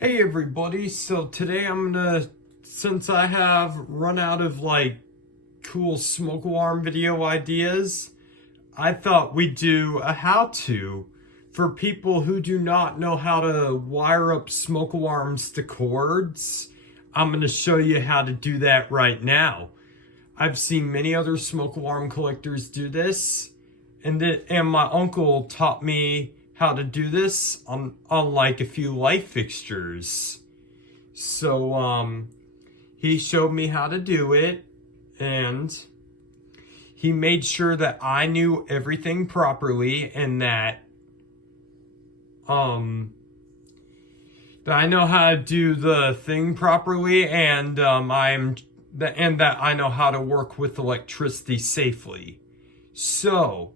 Hey everybody, so today since I have run out of cool smoke alarm video ideas, I thought we'd do a how-to for people who do not know how to wire up smoke alarms to cords. I'm gonna show you how to do that right now. I've seen many other smoke alarm collectors do this, and my uncle taught me how to do this on like a few light fixtures. So he showed me how to do it, and he made sure that I knew everything properly and that I know how to do the thing properly, and that I know how to work with electricity safely. So,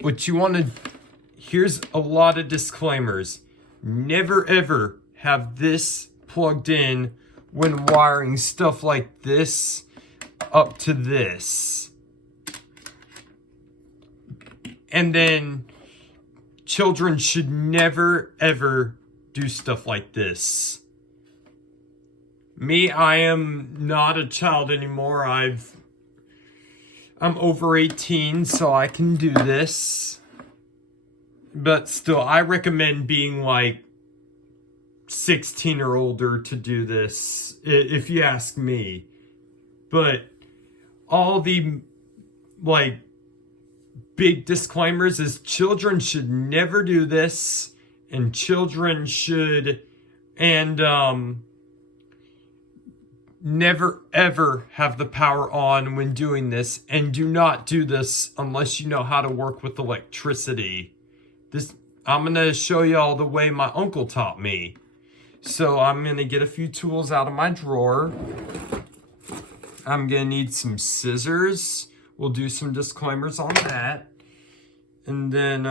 what you want to, here's a lot of disclaimers. Never ever have this plugged in when wiring stuff like this up to this. And then children should never ever do stuff like this. Me, I am not a child anymore. I'm over 18, so I can do this. But still, I recommend being like 16 or older to do this, if you ask me. But all the big disclaimers is children should never do this, and children should never ever have the power on when doing this, and do not do this unless you know how to work with electricity. I'm gonna show you all the way my uncle taught me. So I'm gonna get a few tools out of my drawer. I'm gonna need some scissors. We'll do some disclaimers on that. And then,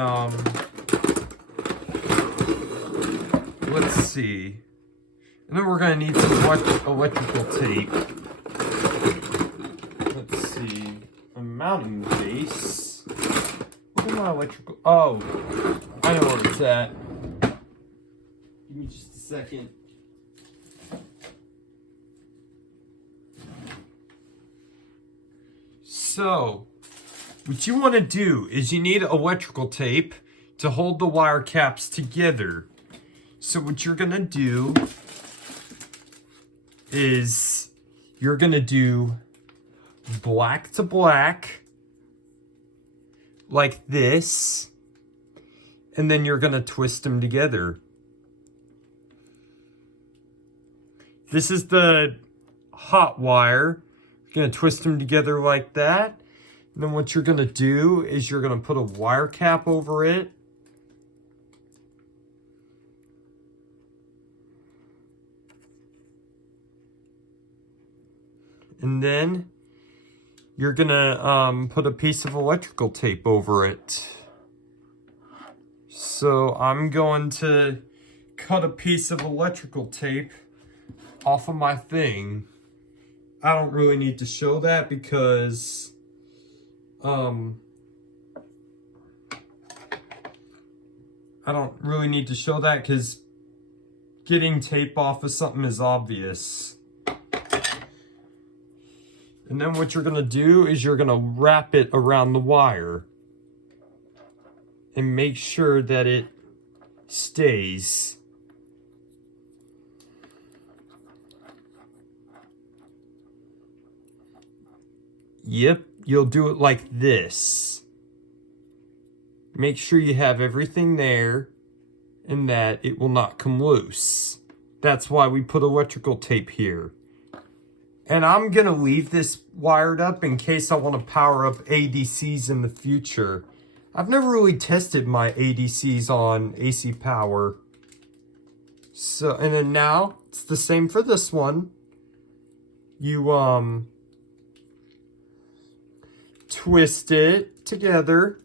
let's see. And then we're gonna need some electrical tape. Let's see. A mounting base. Look at my electrical, oh, I know where it's at. Give me just a second. So, what you want to do is you need electrical tape to hold the wire caps together. So what you're going to do is you're going to do black to black like this, and then you're going to twist them together. This is the hot wire. You're going to twist them together like that. And then what you're going to do is you're going to put a wire cap over it. And then you're going to put a piece of electrical tape over it. So I'm going to cut a piece of electrical tape off of my thing. I don't really need to show that because I don't really need to show that because getting tape off of something is obvious. And then what you're going to do is you're going to wrap it around the wire and make sure that it stays. Yep, you'll do it like this. Make sure you have everything there and that it will not come loose. That's why we put electrical tape here. And I'm going to leave this wired up in case I want to power up ADCs in the future. I've never really tested my ADCs on AC power. So, and then now, it's the same for this one. You, twist it together.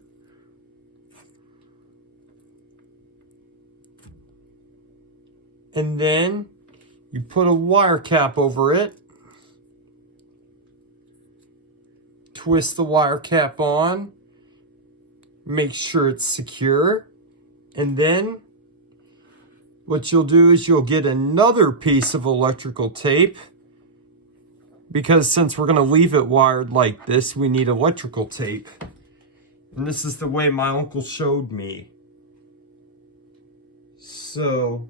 And then you put a wire cap over it. Twist the wire cap on. Make sure it's secure. And then what you'll do is you'll get another piece of electrical tape, because since we're going to leave it wired like this, we need electrical tape. And this is the way my uncle showed me. So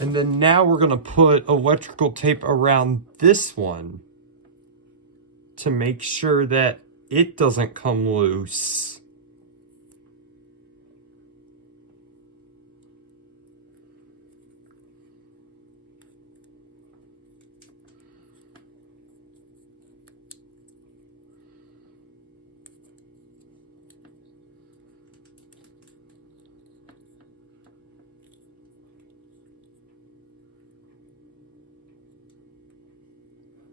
and then now we're going to put electrical tape around this one to make sure that it doesn't come loose.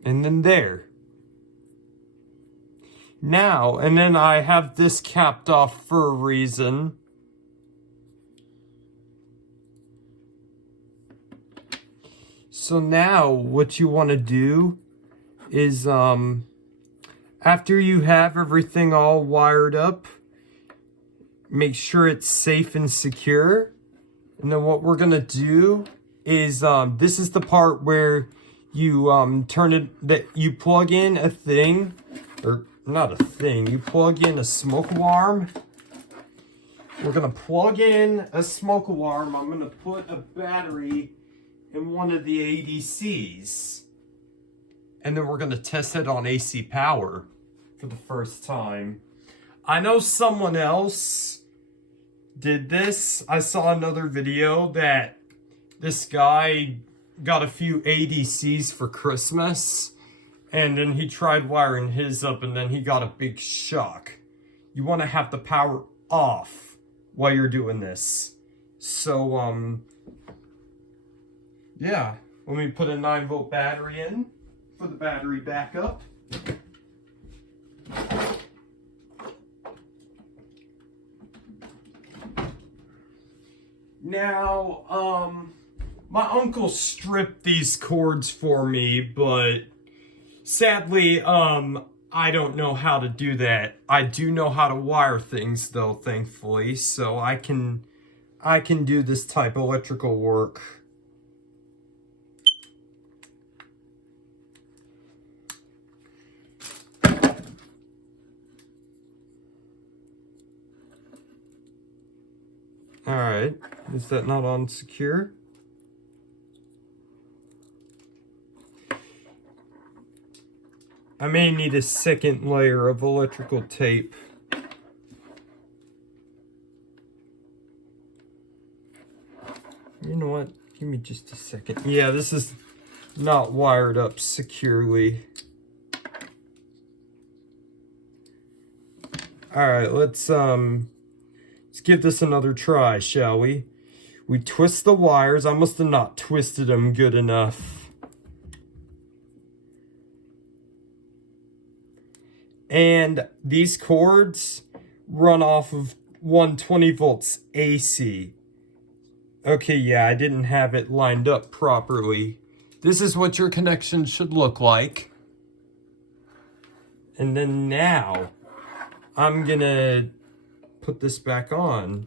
And then there. Now, and then I have this capped off for a reason. So now what you want to do is, after you have everything all wired up, make sure it's safe and secure. And then what we're going to do is, this is the part where you turn it, that you plug in a thing, or not a thing, you plug in a smoke alarm. We're gonna plug in a smoke alarm. I'm gonna put a battery in one of the ADCs, and then we're gonna test it on AC power for the first time. I know someone else did this. I saw another video that this guy got a few ADCs for Christmas, and then he tried wiring his up, and then he got a big shock. You want to have the power off while you're doing this. So, yeah, let me put a 9-volt battery in for the battery backup. Now, my uncle stripped these cords for me, but sadly, I don't know how to do that. I do know how to wire things though, thankfully, so I can do this type of electrical work. All right, is that not on secure? I may need a second layer of electrical tape. You know what? Give me just a second. Yeah, this is not wired up securely. All right, let's give this another try, shall we? We twist the wires. I must have not twisted them good enough. And these cords run off of 120 volts AC. Okay, yeah, I didn't have it lined up properly. This is what your connection should look like. And then now, I'm gonna put this back on.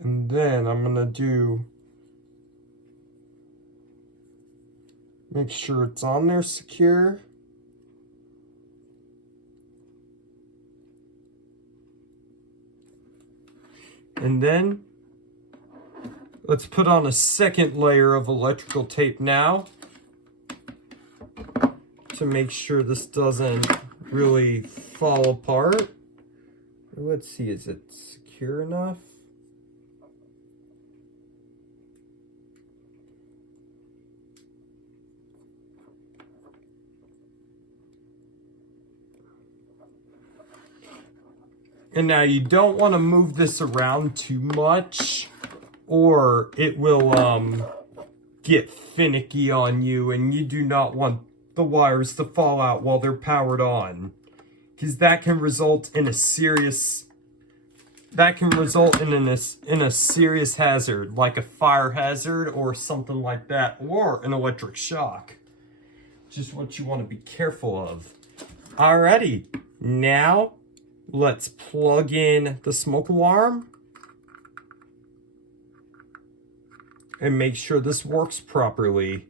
And then I'm gonna make sure it's on there secure. And then let's put on a second layer of electrical tape now to make sure this doesn't really fall apart. Let's see, is it secure enough? And now you don't want to move this around too much, or it will get finicky on you, and you do not want the wires to fall out while they're powered on, because that can result in a serious serious hazard, like a fire hazard or something like that, or an electric shock. Just what you want to be careful of. Alrighty, now let's plug in the smoke alarm and make sure this works properly.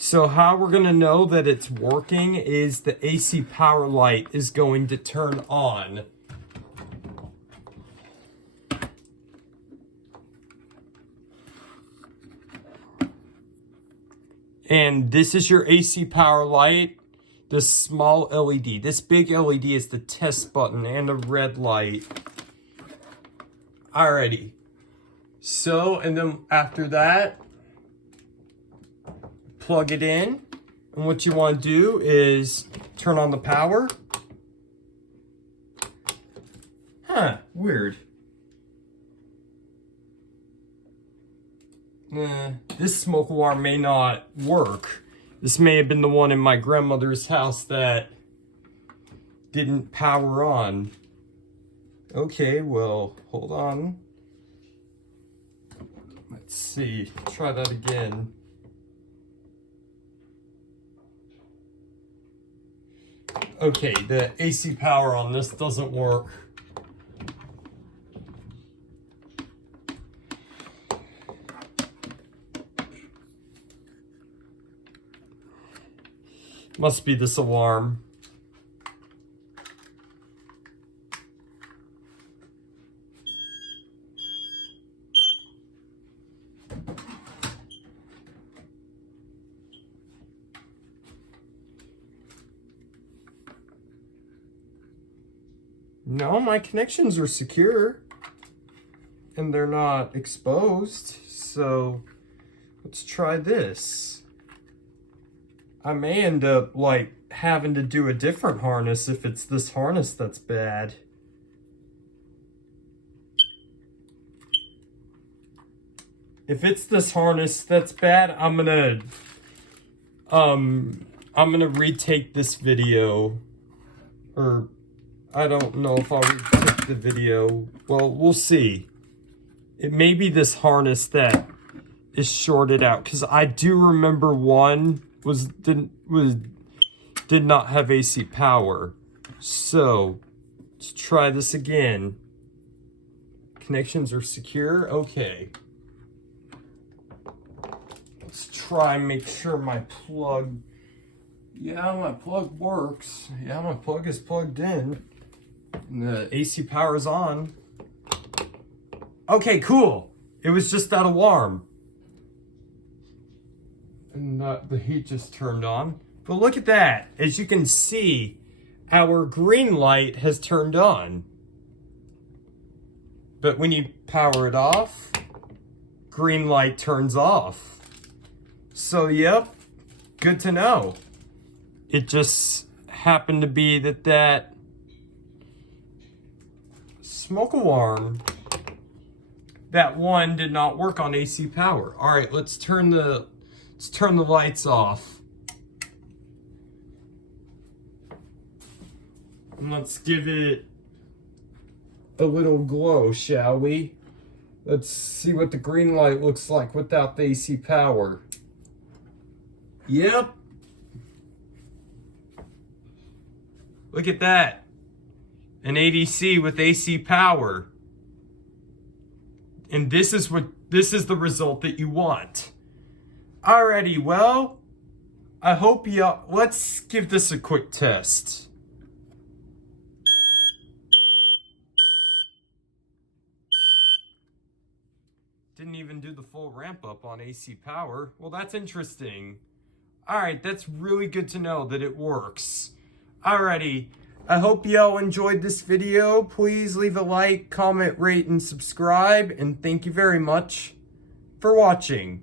So how we're going to know that it's working is the AC power light is going to turn on. And this is your AC power light, this small LED. This big LED is the test button and a red light. Alrighty. So, and then after that, plug it in. And what you want to do is turn on the power. Huh, weird. This smoke alarm may not work. This may have been the one in my grandmother's house that didn't power on. Okay, well, hold on. Let's see, try that again. Okay, the AC power on this doesn't work. Must be this alarm. No, my connections are secure and they're not exposed. So let's try this. I may end up like having to do a different harness if it's this harness that's bad. If it's this harness that's bad, I'm gonna retake this video, or I don't know if I'll retake the video. Well, we'll see. It may be this harness that is shorted out, because I do remember one did not have AC power. So let's try this again. Connections are secure. Okay. Let's try and make sure my plug. Yeah, my plug works. Yeah, my plug is plugged in. And the AC power is on. Okay, cool. It was just that alarm. And the heat just turned on. But look at that. As you can see, our green light has turned on. But when you power it off, green light turns off. So, yep, good to know. It just happened to be that smoke alarm, that one did not work on AC power. All right, let's turn the lights off. And let's give it a little glow, shall we? Let's see what the green light looks like without the AC power. Yep. Look at that. An ADC with AC power. And this is the result that you want. Alrighty, well, I hope let's give this a quick test. Didn't even do the full ramp up on AC power. Well, that's interesting. Alright, that's really good to know that it works. Alrighty, I hope y'all enjoyed this video. Please leave a like, comment, rate, and subscribe. And thank you very much for watching.